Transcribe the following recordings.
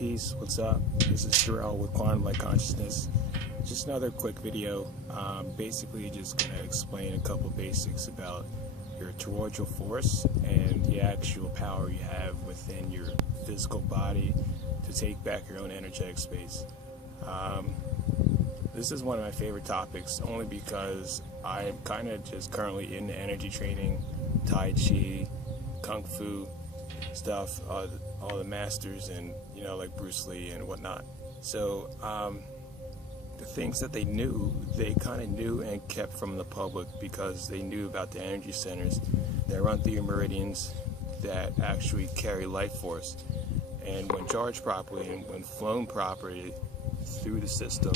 Peace, what's up? This is Toroidal with Quantum Light Consciousness. Just another quick video. Basically just going to explain a couple basics about your toroidal force and the actual power you have within your physical body to take back your own energetic space. This is one of my favorite topics only because I'm kind of just currently into energy training, Tai Chi, Kung Fu stuff, all the masters, and like Bruce Lee and whatnot. So the things that they kind of knew and kept from the public because they knew about the energy centers that run through your meridians that actually carry life force. And when charged properly and when flown properly through the system,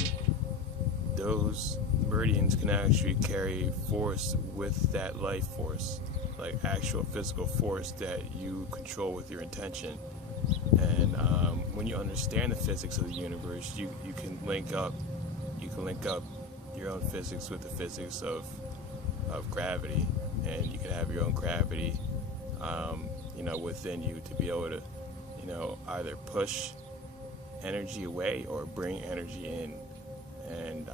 those meridians can actually carry force with that life force, like actual physical force that you control with your intention. And when you understand the physics of the universe, you can link up your own physics with the physics of gravity, and you can have your own gravity within you to be able to either push energy away or bring energy in. And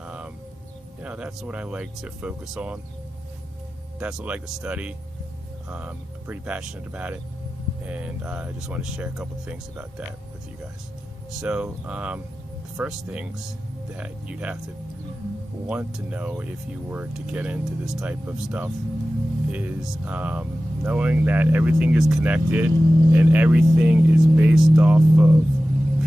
that's what I like to focus on. That's what I like to study. I'm pretty passionate about it, and I just want to share a couple of things about that with you guys. So the first things that you'd have to want to know if you were to get into this type of stuff is knowing that everything is connected and everything is based off of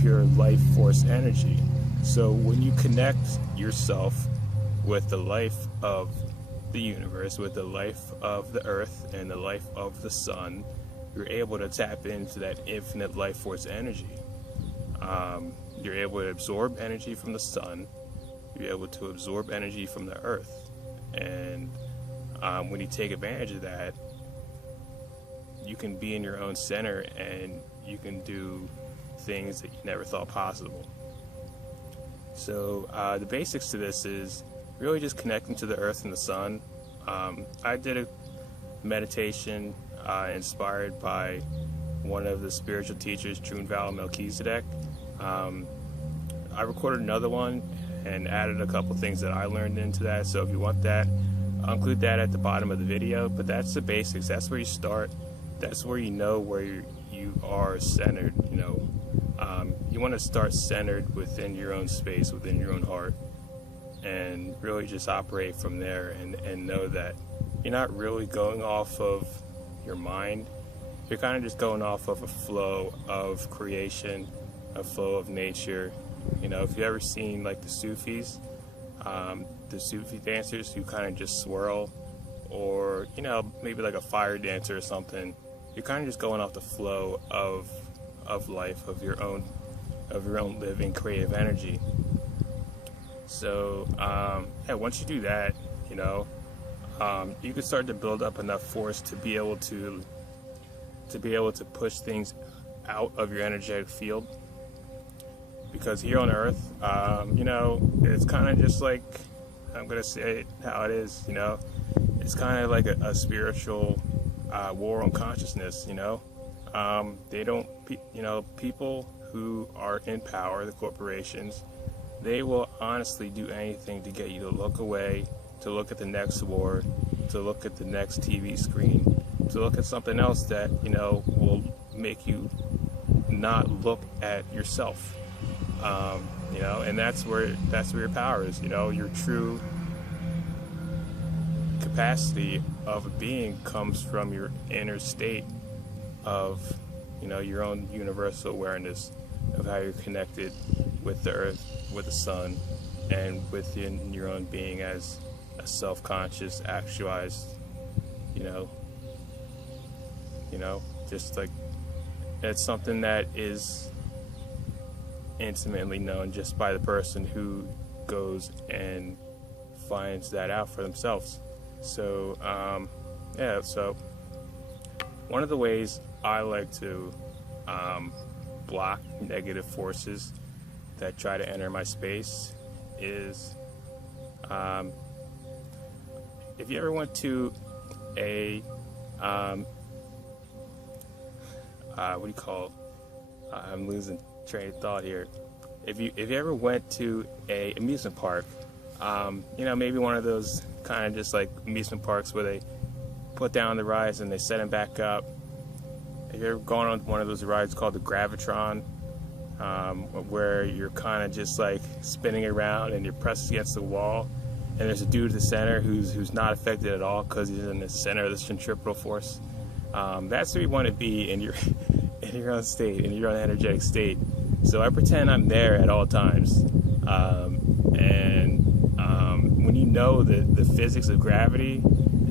pure life force energy. So when you connect yourself with the life of the universe, with the life of the earth and the life of the sun, you're able to tap into that infinite life force energy. You're able to absorb energy from the sun. You're able to absorb energy from the earth. And when you take advantage of that, you can be in your own center and you can do things that you never thought possible. So the basics to this is really just connecting to the earth and the sun. I did a meditation inspired by one of the spiritual teachers, Toroidal Melchizedek. I recorded another one and added a couple things that I learned into that. So if you want that, I'll include that at the bottom of the video. But that's the basics. That's where you start. That's where you know where you are centered. You want to start centered within your own space, within your own heart, and really just operate from there and know that you're not really going off of your mind. You're kind of just going off of a flow of creation, a flow of nature. If you've ever seen like the Sufis, the Sufi dancers who kind of just swirl, or maybe like a fire dancer or something, you're kind of just going off the flow of life, of your own living creative energy. So once you do that, you can start to build up enough force to be able to push things out of your energetic field. Because here on Earth, it's kind of just like, I'm gonna say it how it is. It's kind of like a spiritual war on consciousness. They don't, people who are in power, the corporations, they will honestly do anything to get you to look away, to look at the next war, to look at the next TV screen, to look at something else that, will make you not look at yourself. And that's where your power is. Your true capacity of a being comes from your inner state of, your own universal awareness of how you're connected with the earth, with the sun, and within your own being as a self-conscious, actualized, just like, it's something that is intimately known just by the person who goes and finds that out for themselves. So so one of the ways I like to block negative forces that try to enter my space is if you ever went to a I'm losing train of thought here. If you ever went to a amusement park, you know, maybe one of those kind of just like amusement parks where they put down the rides and they set them back up. Have you ever gone on one of those rides called the Gravitron, where you're kind of just like spinning around and you're pressed against the wall, and there's a dude at the center who's not affected at all because he's in the center of the centripetal force? That's where you want to be in your in your own state, in your own energetic state. So I pretend I'm there at all times, when you know the physics of gravity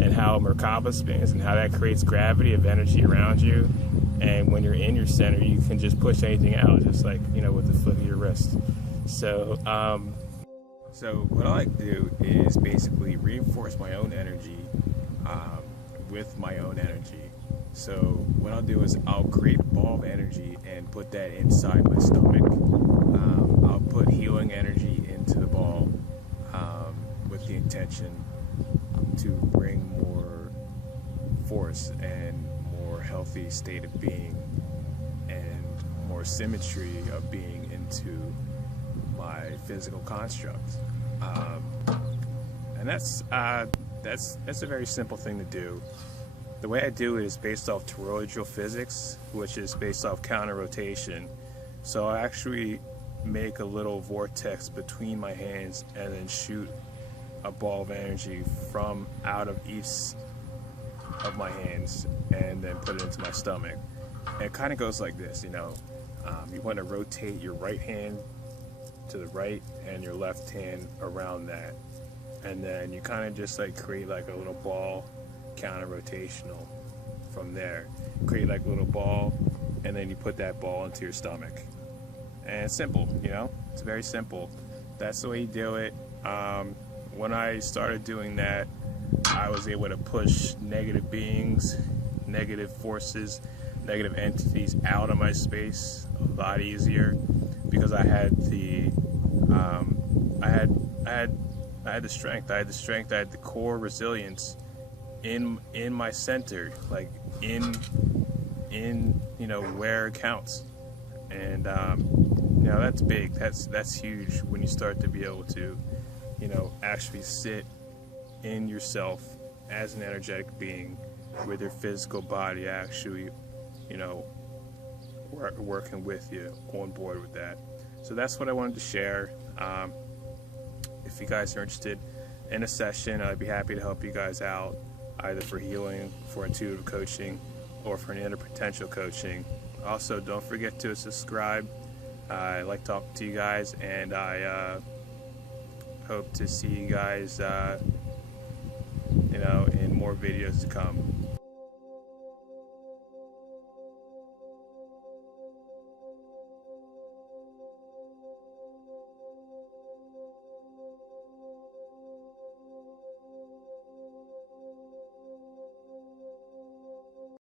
and how Merkaba spins and how that creates gravity of energy around you, and when you're in your center, you can just push anything out, just like, you know, with the flick of your wrist. So what I like to do is basically reinforce my own energy with my own energy. So what I'll do is I'll create a ball of energy and put that inside my stomach. I'll put healing energy into the ball with the intention to bring more force and more healthy state of being and more symmetry of being into my physical construct. And that's a very simple thing to do. The way I do it is based off toroidal physics, which is based off counter rotation. So I actually make a little vortex between my hands and then shoot a ball of energy from out of each of my hands and then put it into my stomach. And it kind of goes like this, you know. You want to rotate your right hand to the right and your left hand around that. And then you kind of just like create like a little ball, counter rotational from there. Create like a little ball, and then you put that ball into your stomach. And it's simple, you know, it's very simple. That's the way you do it. When I started doing that, I was able to push negative beings, negative forces, negative entities out of my space a lot easier, because I had the I had the strength, I had the core resilience in my center, like in you know, where it counts. And you know, that's big, that's huge when you start to be able to, you know, actually sit in yourself as an energetic being with your physical body actually, you know, working with you, on board with that. So that's what I wanted to share. If you guys are interested in a session, I'd be happy to help you guys out, either for healing, for intuitive coaching, or for an inner potential coaching. Also, don't forget to subscribe. I like talking to you guys, and I hope to see you guys, you know, in more videos to come.